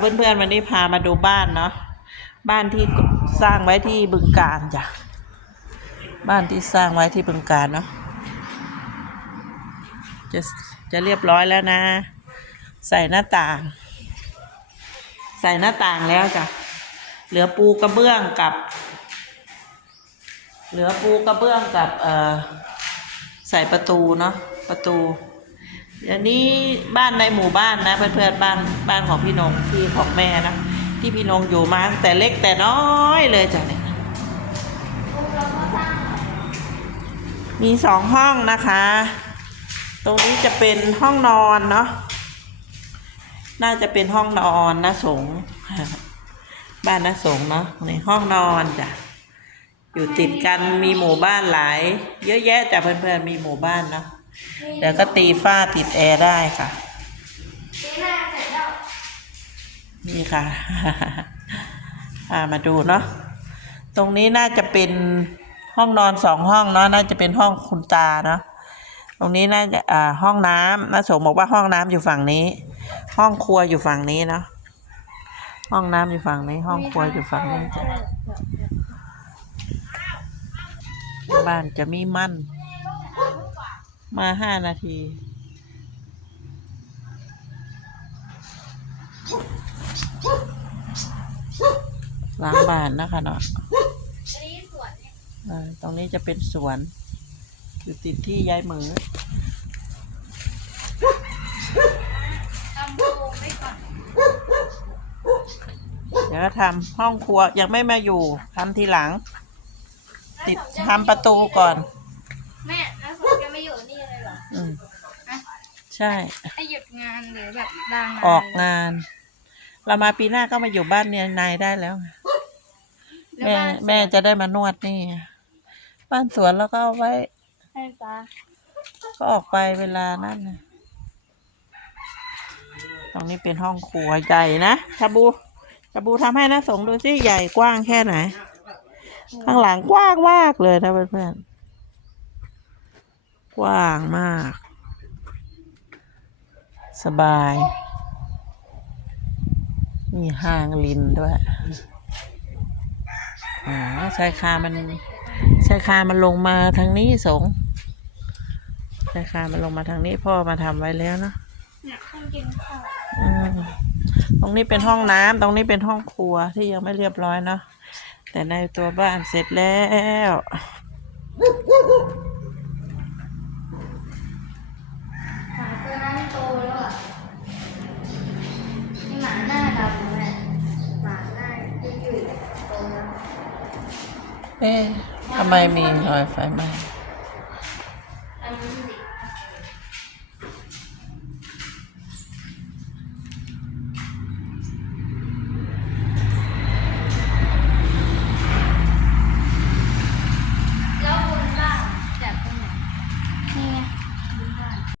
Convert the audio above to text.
เพื่อนๆวันนี้พามาดูบ้านเนาะบ้านที่สร้างไว้ที่บึงการจ้ะบ้านที่สร้างไว้ที่บึงการเนาะจะจะเรียบร้อยแล้วนะ ใส่หน้าต่าง ใส่หน้าต่างแล้วจ้ะเหลือปูกระเบื้องกับ เหลือปูกระเบื้องกับเอ่อใส่ประตูเนาะประตู เดี๋ยวนี้บ้านในหมู่บ้านนะเพื่อนๆบ้านบ้านของพี่นงที่ของแม่นะที่พี่นงอยู่มาแต่เล็กแต่น้อยเลยจ้ะเนี่ยมีสองห้องนะคะ ตรงนี้จะเป็นห้องนอนเนาะน่าจะเป็นห้องนอนนะสงบ้านนะสงเนาะในห้องนอนจ้ะอยู่ติดกันมีหมู่บ้านหลาย เยอะแยะจ้ะเพื่อนๆมีหมู่บ้านเนาะ เดี๋ยวก็ตีฝ้าติดแอร์ได้ค่ะ นี่ค่ะามาดูเนาะตรงนี้น่าจะเป็นห้องนอนสองห้องเนาะน่าจะเป็นห้องคุณตาเนาะตรงนี้น่าจะอ่าห้องน้ำน้าสมบอกว่าห้องน้ำอยู่ฝั่งนี้ ห้องครัวอยู่ฝั่งนี้เนาะห้องน้ำอยู่ฝั่งนี้ ห้องครัวอยู่ฝั่งนี้จ้ะบ้านจะมีมั่น มาห้านาทีล้างบ้านนะคะเนาะตรงนี้จะเป็นสวน อยู่ติดที่ยายเหมือเดี๋ยวทำห้องครัวยังไม่มาอยู่ทำทีหลัง ติดทำประตูก่อน ออืมอะใช่ ให้หยุดงานหรือแบบลางานออกงาน เรามาปีหน้าก็มาอยู่บ้านเนี่ยนายได้แล้ว แล้วแม่บ้านแม่จะได้มานวดนี่ บ้านสวนแล้วก็เอาไว้ ให้ปลาก็ออกไปเวลานั่นนะตรงนี้เป็นห้องครัวใหญ่นะชาบูชาบูทำให้นะสงดูสิใหญ่กว้างแค่ไหน ข้างหลังกว้างมากเลยนะเพื่อนๆ กว้างมาก สบาย มีห้างลินด้วยอ๋อชายคามันชายคามันลงมาทางนี้สงชายคามันลงมาทางนี้พ่อมาทำไว้แล้วเนอะเนี่ยต้องกินข้าวอืมตรงนี้เป็นห้องน้ำตรงนี้เป็นห้องครัวที่ยังไม่เรียบร้อยเนาะแต่ในตัวบ้านเสร็จแล้ว เอ๊ะทำไมมีรอยไฟไหม้